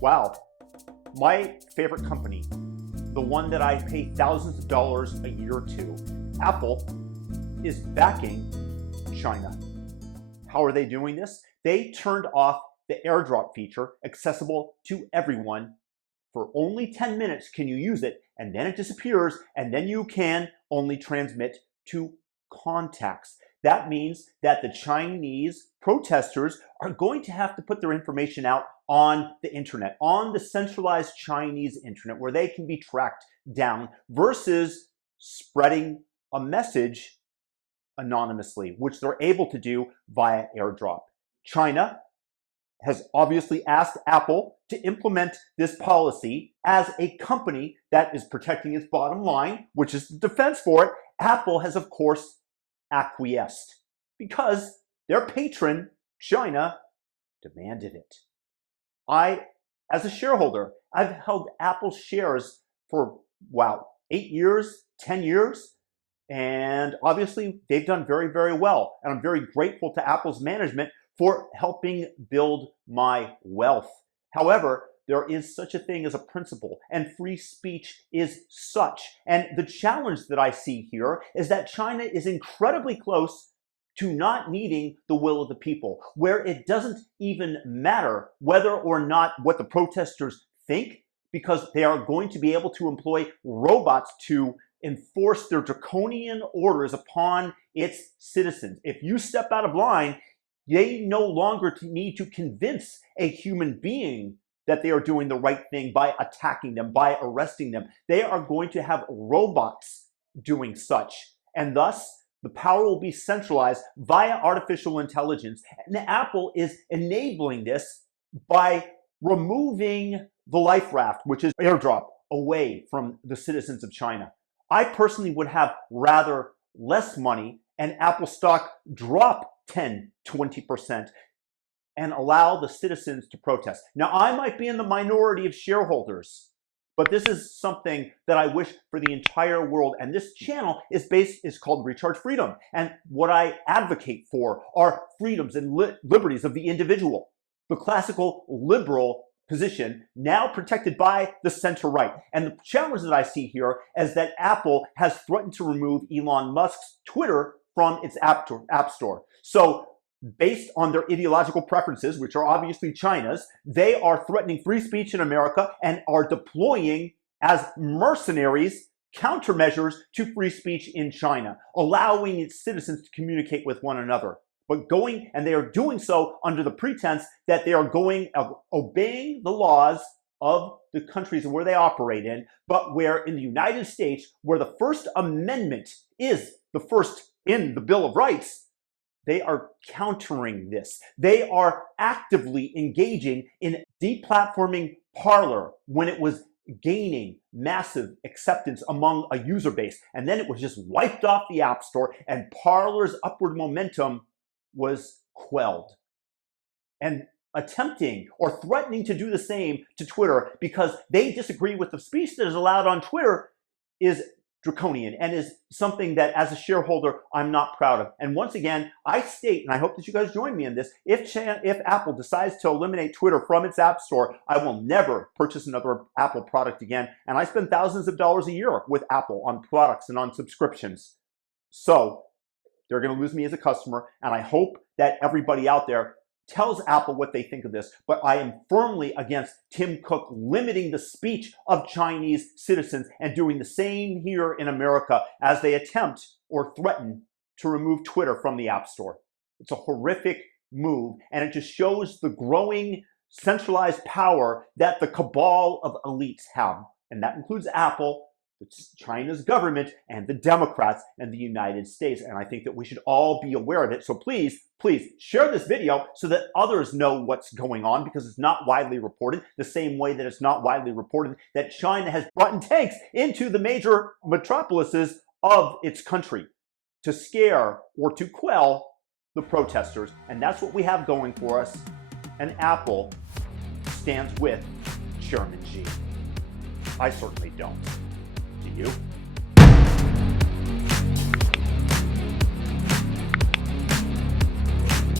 Wow, my favorite company, the one that I pay thousands of dollars a year to, Apple, is backing China. How are they doing this? They turned off the AirDrop feature, accessible to everyone. For only 10 minutes can you use it, and then it disappears, and then you can only transmit to contacts. That means that the Chinese protesters are going to have to put their information out on the internet, on the centralized Chinese internet, where they can be tracked down, versus spreading a message anonymously, which they're able to do via AirDrop. China has obviously asked Apple to implement this policy as a company that is protecting its bottom line, which is the defense for it. Apple has, of course, acquiesced because their patron, China, demanded it. I, as a shareholder, I've held Apple shares for, 8 years, 10 years, and obviously they've done very, very well. And I'm very grateful to Apple's management for helping build my wealth. However, there is such a thing as a principle, and free speech is such. And the challenge that I see here is that China is incredibly close to not needing the will of the people, where it doesn't even matter whether or not what the protesters think, because they are going to be able to employ robots to enforce their draconian orders upon its citizens. If you step out of line, they no longer need to convince a human being that they are doing the right thing by attacking them, by arresting them. They are going to have robots doing such. And thus, the power will be centralized via artificial intelligence. And Apple is enabling this by removing the life raft, which is AirDrop, away from the citizens of China. I personally would have rather less money and Apple stock drop 10, 20% and allow the citizens to protest. Now, I might be in the minority of shareholders, but this is something that I wish for the entire world. And this channel is called Recharge Freedom. And what I advocate for are freedoms and liberties of the individual. The classical liberal position, now protected by the center-right. And the challenge that I see here is that Apple has threatened to remove Elon Musk's Twitter from its app store. So based on their ideological preferences, which are obviously China's, they are threatening free speech in America and are deploying as mercenaries countermeasures to free speech in China, allowing its citizens to communicate with one another. But they are doing so under the pretense that they are obeying the laws of the countries where they operate in, but where in the United States, where the First Amendment is the first in the Bill of Rights, they are countering this. They are actively engaging in deplatforming Parler when it was gaining massive acceptance among a user base. And then it was just wiped off the App Store, and Parler's upward momentum was quelled. And attempting or threatening to do the same to Twitter because they disagree with the speech that is allowed on Twitter is draconian and is something that, as a shareholder, I'm not proud of. And once again, I state, and I hope that you guys join me in this, if Apple decides to eliminate Twitter from its App Store, I will never purchase another Apple product again. And I spend thousands of dollars a year with Apple on products and on subscriptions. So they're going to lose me as a customer, and I hope that everybody out there tells Apple what they think of this. But I am firmly against Tim Cook limiting the speech of Chinese citizens and doing the same here in America as they attempt or threaten to remove Twitter from the App Store. It's a horrific move, and it just shows the growing centralized power that the cabal of elites have. And that includes Apple, China's government, and the Democrats and the United States. And I think that we should all be aware of it. So please, please share this video so that others know what's going on, because it's not widely reported, the same way that it's not widely reported that China has brought in tanks into the major metropolises of its country to scare or to quell the protesters. And that's what we have going for us. And Apple stands with Chairman Xi. I certainly don't. Do you?